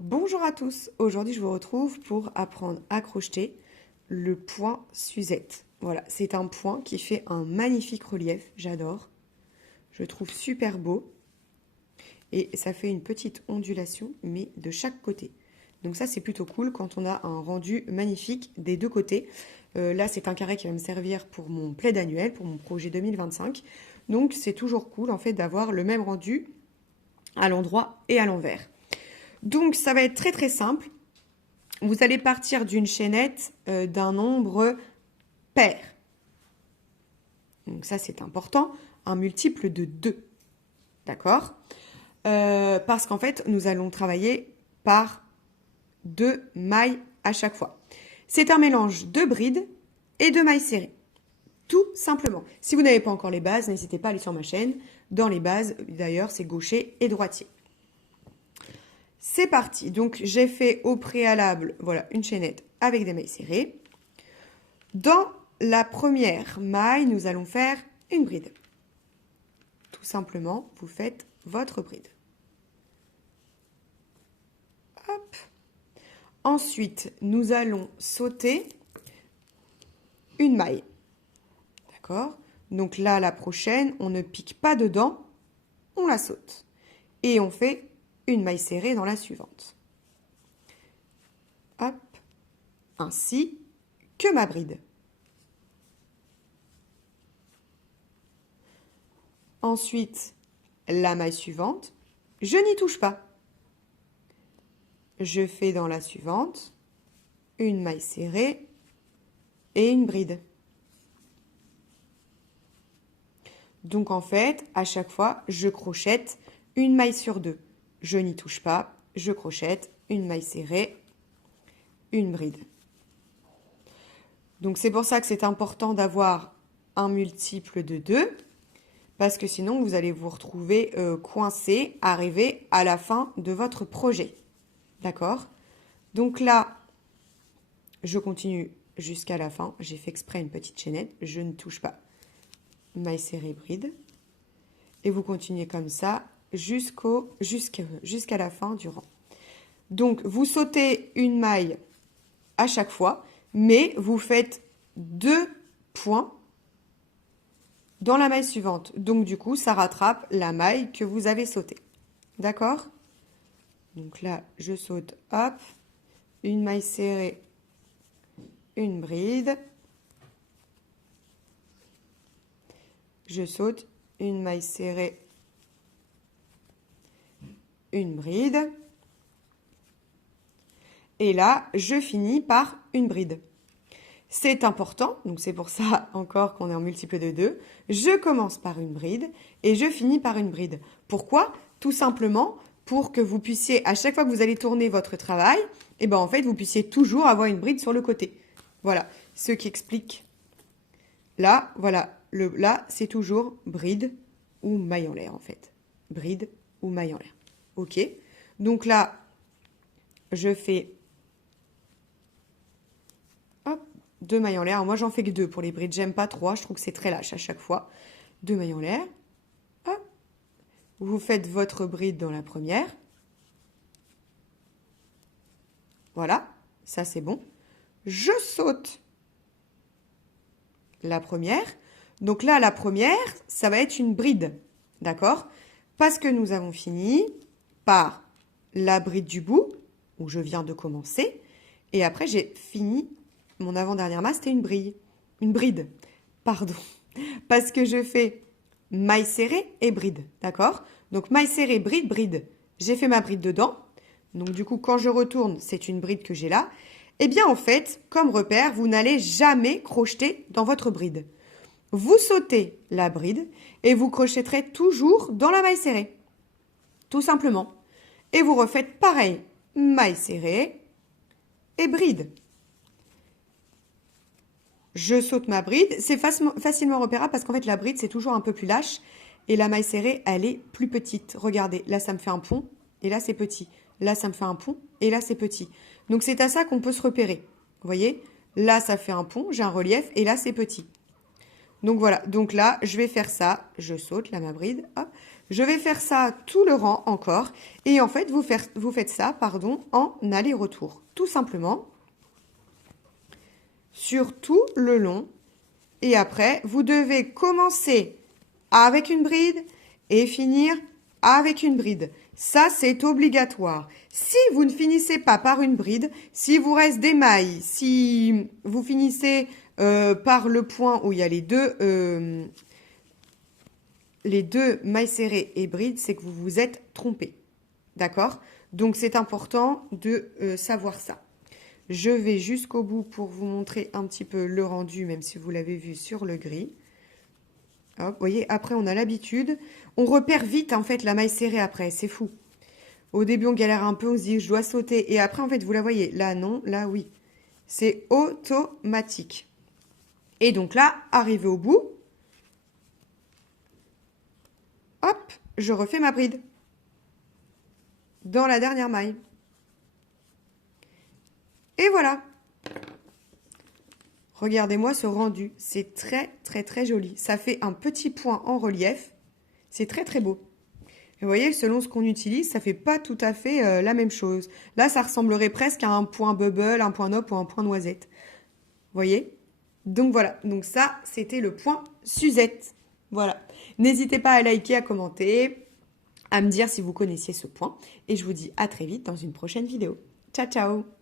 Bonjour à tous, aujourd'hui je vous retrouve pour apprendre à crocheter le point Suzette. Voilà, c'est un point qui fait un magnifique relief, j'adore. Je le trouve super beau et ça fait une petite ondulation mais de chaque côté. Donc ça c'est plutôt cool quand on a un rendu magnifique des deux côtés. Là c'est un carré qui va me servir pour mon plaid annuel, pour mon projet 2025. Donc c'est toujours cool en fait d'avoir le même rendu à l'endroit et à l'envers. Donc, ça va être très très simple. Vous allez partir d'une chaînette d'un nombre pair. Donc ça, c'est important. Un multiple de 2. D'accord Parce qu'en fait, nous allons travailler par 2 mailles à chaque fois. C'est un mélange de brides et de mailles serrées. Tout simplement. Si vous n'avez pas encore les bases, n'hésitez pas à aller sur ma chaîne. Dans les bases, d'ailleurs, c'est gaucher et droitier. C'est parti. Donc, j'ai fait au préalable, voilà, une chaînette avec des mailles serrées. Dans la première maille, nous allons faire une bride. Tout simplement, vous faites votre bride. Hop. Ensuite, nous allons sauter une maille. D'accord? Donc là, la prochaine, on ne pique pas dedans, on la saute. Et on fait une maille serrée dans la suivante. Hop, ainsi que ma bride. Ensuite, la maille suivante, je n'y touche pas. Je fais dans la suivante une maille serrée et une bride. Donc en fait, à chaque fois, je crochette une maille sur deux. Je n'y touche pas, je crochette une maille serrée, une bride. Donc c'est pour ça que c'est important d'avoir un multiple de 2, parce que sinon vous allez vous retrouver coincé, arrivé à la fin de votre projet. D'accord? Donc là, je continue jusqu'à la fin. J'ai fait exprès une petite chaînette, je ne touche pas. Maille serrée, bride. Et vous continuez comme ça jusqu'à la fin du rang. Donc, vous sautez une maille à chaque fois, mais vous faites 2 points dans la maille suivante. Donc, du coup, ça rattrape la maille que vous avez sautée. D'accord? Donc là, je saute, hop, une maille serrée, une bride. Je saute une maille serrée, une bride. Et là, je finis par une bride. C'est important, donc c'est pour ça encore qu'on est en multiple de 2. Je commence par une bride et je finis par une bride. Pourquoi? Tout simplement pour que vous puissiez, à chaque fois que vous allez tourner votre travail, et ben en fait, vous puissiez toujours avoir une bride sur le côté. Voilà, ce qui explique. Là, voilà, là, c'est toujours bride ou maille en l'air en fait. Bride ou maille en l'air. Ok? Donc là, je fais 2 mailles en l'air. Alors moi, j'en fais que 2 pour les brides. J'aime pas 3. Je trouve que c'est très lâche à chaque fois. 2 mailles en l'air. Hop. Vous faites votre bride dans la première. Voilà. Ça, c'est bon. Je saute la première. Donc là, la première, ça va être une bride. D'accord? Parce que nous avons fini par la bride du bout, où je viens de commencer. Et après, j'ai fini. Mon avant-dernière masse, c'était une bride, pardon, parce que je fais maille serrée et bride, d'accord? Donc maille serrée, bride, bride. J'ai fait ma bride dedans, donc du coup, quand je retourne, c'est une bride que j'ai là. Eh bien, en fait, comme repère, vous n'allez jamais crocheter dans votre bride. Vous sautez la bride et vous crochetterez toujours dans la maille serrée, tout simplement. Et vous refaites pareil, maille serrée et bride. Je saute ma bride. C'est facilement repérable parce qu'en fait, la bride, c'est toujours un peu plus lâche. Et la maille serrée, elle est plus petite. Regardez, là, ça me fait un pont. Et là, c'est petit. Là, ça me fait un pont. Et là, c'est petit. Donc, c'est à ça qu'on peut se repérer. Vous voyez? Là, ça fait un pont. J'ai un relief. Et là, c'est petit. Donc, voilà. Donc là, je vais faire ça. Je saute, là, ma bride. Hop. Je vais faire ça tout le rang encore. Et en fait, vous faites ça, pardon, en aller-retour. Tout simplement. Sur tout le long. Et après, vous devez commencer avec une bride et finir avec une bride. Ça, c'est obligatoire. Si vous ne finissez pas par une bride, si vous reste des mailles, si vous finissez par le point où il y a les deux mailles serrées et brides, c'est que vous vous êtes trompé. D'accord? Donc, c'est important de savoir ça. Je vais jusqu'au bout pour vous montrer un petit peu le rendu, même si vous l'avez vu sur le gris. Hop, vous voyez, après, on a l'habitude. On repère vite, en fait, la maille serrée après. C'est fou. Au début, on galère un peu. On se dit, je dois sauter. Et après, en fait, vous la voyez. Là, non. Là, oui. C'est automatique. Et donc là, arrivé au bout, hop, je refais ma bride. Dans la dernière maille. Et voilà. Regardez-moi ce rendu. C'est très, très, très joli. Ça fait un petit point en relief. C'est très, très beau. Et vous voyez, selon ce qu'on utilise, ça fait pas tout à fait la même chose. Là, ça ressemblerait presque à un point bubble, un point nop ou un point noisette. Vous voyez? Donc voilà. Donc ça, c'était le point Suzette. Voilà. N'hésitez pas à liker, à commenter, à me dire si vous connaissiez ce point. Et je vous dis à très vite dans une prochaine vidéo. Ciao, ciao!